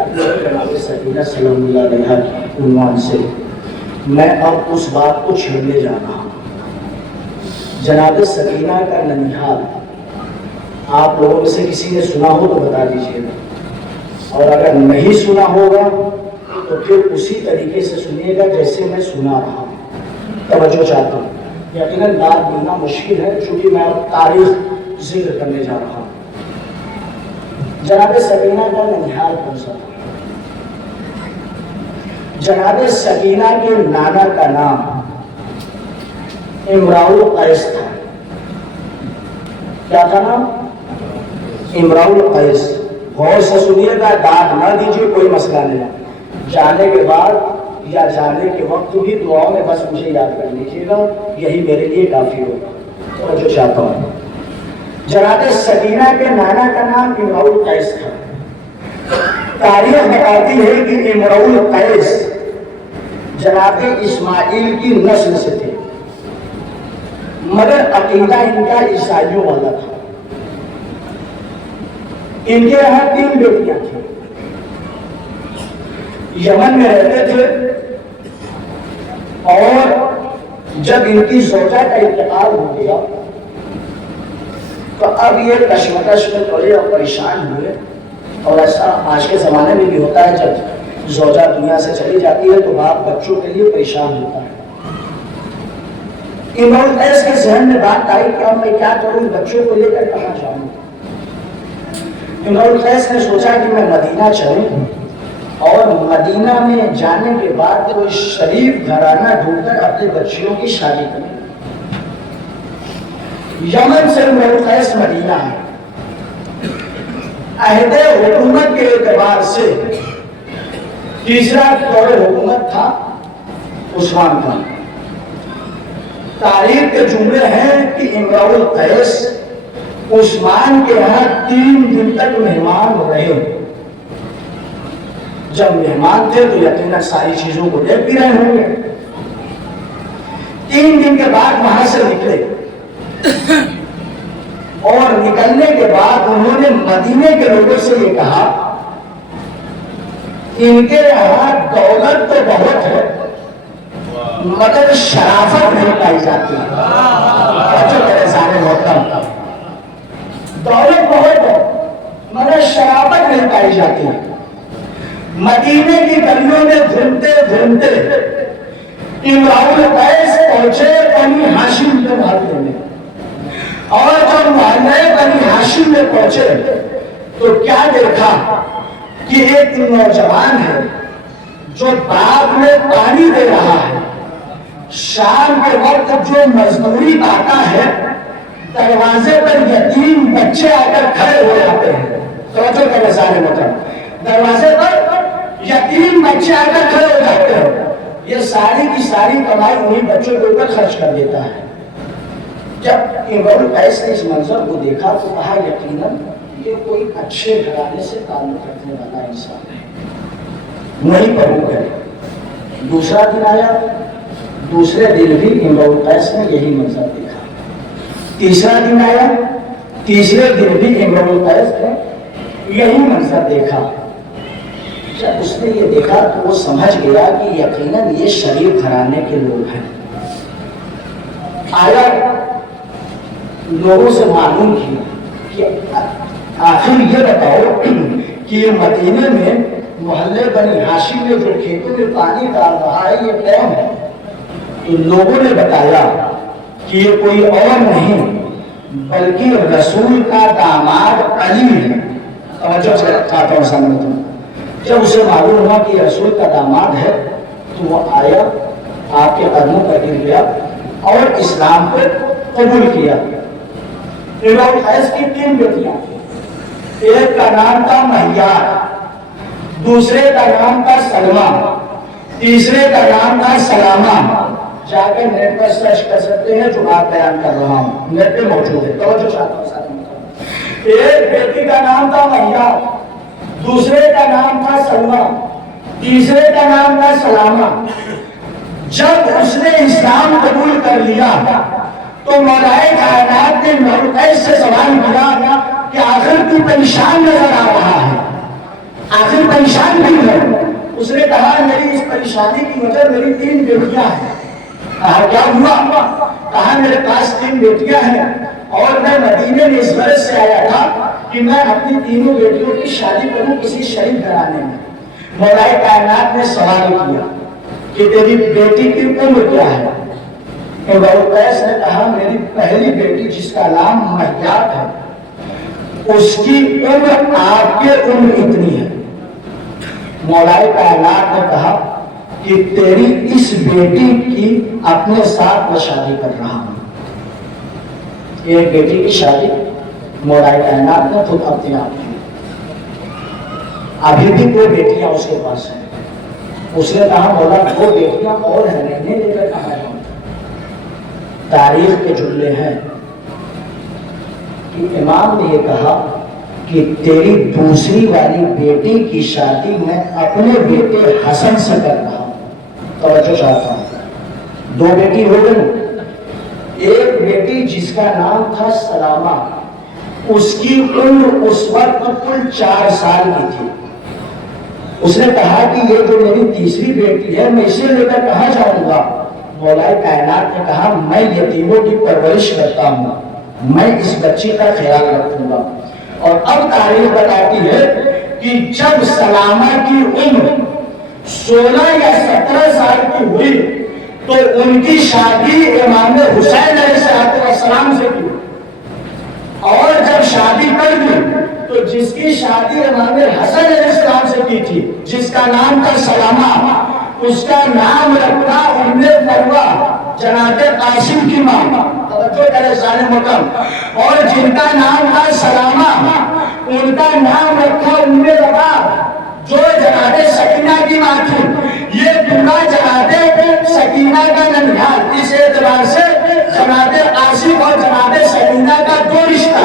جاتی ہے جناب سکینہ سلام اللہ علیہا کے عنوان سے، میں اب اس بات کو چھیڑنے جا رہا ہوں۔ جناب سکینہ کا ننیہال آپ لوگوں میں سے کسی نے سنا ہو تو بتا دیجیے گا، اور اگر نہیں سنا ہوگا تو پھر اسی طریقے سے سنیے گا جیسے میں سنا رہا ہوں۔ توجہ چاہتا ہوں، یقیناً بات ملنا مشکل ہے چونکہ میں اب تاریخ ذکر کرنے جا رہا ہوں۔ جناب سکینہ کا ننیہال کون سا تھا؟ جناب سکینہ کے نانا کا نام امراء القیس تھا۔ کیا تھا نام؟ امراء القیس۔ غور سے سنیے گا، داد نہ دیجیے، کوئی مسئلہ نہیں، جانے کے بعد یا جانے کے وقت بھی دعاؤں میں بس مجھے یاد کر لیجیے گا، یہی میرے لیے کافی ہوگا۔ تو جو چاہتا ہوں، جناب سکینہ کے نانا کا نام امراء القیس تھا۔ تاریخ بتاتی ہے کہ امراء القیس جناب اسماعیل کی نسل سے تھے، مگر عقیدہ ان کا عیسائیوں والا تھا۔ ان کے یہاں 3 بیٹیاں تھیں، یمن میں رہتے تھے، اور جب ان کی زوجہ کا انتقال ہو گیا تو اب یہ کشمکش میں تھوڑے اور پریشان ہوئے، اور ایسا آج کے زمانے میں بھی ہوتا ہے، جب زوجہ دنیا سے چلی جاتی ہے تو باپ بچوں کے لیے پریشان ہوتا ہے۔ امراء القیس کے ذہن میں بات آئی کہ اب میں کیا کروں، بچوں کو لے کر کہاں جاؤں۔ امراء القیس نے سوچا کہ میں مدینہ چلوں، اور مدینہ میں جانے کے بعد کوئی شریف گھرانہ ڈھونڈ کر اپنے بچیوں کی شادی کریں۔ یمن سے امراء القیس مدینہ ہے۔ عہد حکومت کے اعتبار سے تیسرا دور حکومت تھا عثمان کا۔ تاریخ کے جملے ہیں کہ امراء القیس عثمان کے یہاں 3 دن تک مہمان رہے۔ جب مہمان تھے تو یقیناً ساری چیزوں کو دیکھ بھی رہے ہوں گے۔ 3 دن کے بعد وہاں سے نکلے، اور نکلنے کے بعد انہوں نے مدینے کے لوگوں سے یہ کہا، ان کے یہاں دولت تو بہت ہے مگر شرافت نہیں پائی جاتی۔ دولت بہت ہے مگر شرافت نہیں پائی جاتی۔ مدینے کی گلیوں میں گھومتے گھومتے امراء القیس پہنچے بنی ہاشم کے محلے میں، اور جب محلے بنی ہاشم میں پہنچے تو کیا دیکھا کہ ایک نوجوان ہے جو باغ میں پانی دے رہا ہے۔ شام کے وقت جو مزدوری آتا ہے، دروازے پر یتیم بچے آ کر کھڑے ہو جاتے ہیں۔ توجہ کریں سارے مطلب، دروازے پر یتیم بچے آ کر کھڑے ہو جاتے ہیں۔ یہ ساری کی ساری کمائی انہیں بچوں کے اوپر خرچ کر دیتا ہے۔ جب امراء القیس نے اس منظر کو دیکھا تو کہا یقیناً یہ کوئی اچھے گھرانے سے تعلق رکھنے والا انسان ہے۔ وہیں پر ہو گئے۔ دوسرا دن آیا، دوسرے دن بھی امراء القیس نے یہی منظر دیکھا۔ تیسرا دن آیا، تیسرے دن بھی امراء القیس نے یہی منظر دیکھا۔ جب اس نے یہ دیکھا تو وہ سمجھ گیا کہ یقیناً یہ شریف گھرانے کے لوگ ہیں۔ آیا، لوگوں سے معلوم کیا کہ آخر یہ بتاؤ کہ یہ مدینے میں محلے بنی ہاشم میں جو کھیتوں میں پانی ڈال رہا ہے یہ کون ہے؟ تو لوگوں نے بتایا کہ یہ کوئی اور نہیں بلکہ رسول کا داماد علی ہے۔ توجہ سے کھاتا ہوں سامنے تم۔ جب اسے معلوم ہوا کہ یہ رسول کا داماد ہے تو وہ آیا، آپ کے قدموں پر گر گیا اور اسلام کو قبول کیا۔ امراء القیس کی 3 بیٹیاں، ایک کا نام تھا مہیار، دوسرے کا نام تھا سلمہ، تیسرے کا نام تھا سلامہ۔ جا کے نیٹ پر سرچ کر سکتے ہیں جو بات بیان کر رہا ہوں، نیٹ پہ موجود ہے۔ توجہ چاہتا ہوں ساتھ، ایک بیٹی کا نام تھا مہیار، دوسرے کا نام تھا سلمہ، تیسرے کا نام تھا سلامہ۔ جب اس نے اسلام قبول کر لیا تو مولا کائنات نے امراء القیس سے سوال کیا کہ آخر تو پریشان نظر آ رہا ہے، آخر پریشان کیوں ہے؟ اس نے کہا میری اس پریشانی کی وجہ میری 3 بیٹیاں ہیں۔ کہا کیا ہوا؟ کہا میرے پاس 3 بیٹیاں ہیں اور میں مدینے میں اس غرض سے آیا تھا کہ میں اپنی تینوں بیٹیوں کی شادی کروں کسی شریف گھرانے میں۔ مولا کائنات نے سوال کیا کہ تیری بیٹی کی عمر کیا ہے؟ امرؤ القیس نے کہا میری پہلی بیٹی جس کا نام مہیات ہے اس کی عمر آپ کے عمر اتنی ہے۔ مولا کائنات نے کہا کہ تیری اس بیٹی کی اپنے ساتھ میں شادی کر رہا ہوں۔ ایک بیٹی کی شادی مولا کائنات نے خود اپنے آپ کی۔ ابھی بھی 2 بیٹیاں اس کے پاس ہیں۔ اس نے کہا مولا 2 بیٹیاں اور ہیں، رہنے لے کر کہاں جاؤں؟ تاریخ کے جملے ہیں کہ امام نے یہ کہا کہ تیری دوسری والی بیٹی کی شادی میں اپنے بیٹے حسن سے کر رہا ہوں۔ توجہ چاہتا ہوں، 2 بیٹی ہو گئی۔ ایک بیٹی جس کا نام تھا سلامہ، اس کی عمر اس وقت کل 4 سال کی تھی۔ اس نے کہا کہ یہ جو میری تیسری بیٹی ہے میں اسے لے کر کہاں جاؤں گا؟ مولا کائنات نے کہا میں یتیموں کی پرورش کرتا ہوں، میں اس بچی کا خیال رکھوں گا۔ اور اب تاریخ بتاتی ہے کہ جب سلامہ کی عمر 16 یا 17 سال کی ہوئی تو ان کی شادی امام حسین علیہ السلام سے کی، اور جب شادی کر دی تو جس کی شادی امام حسن علیہ السلام سے کی تھی جس کا نام تھا سلامہ، اس کا نام رکھا ام فروہ جناب قاسم کی ماں، توجہ کرے سارے مکم، اور جن کا نام تھا سلامہ ان کا نام رکھا ام رباب جو جناب سکینہ کی ماں تھی۔ یہ پورا جناب سکینہ کا ننھال، اس اعتبار سے جناب قاسم اور جناب سکینہ کا 2 رشتہ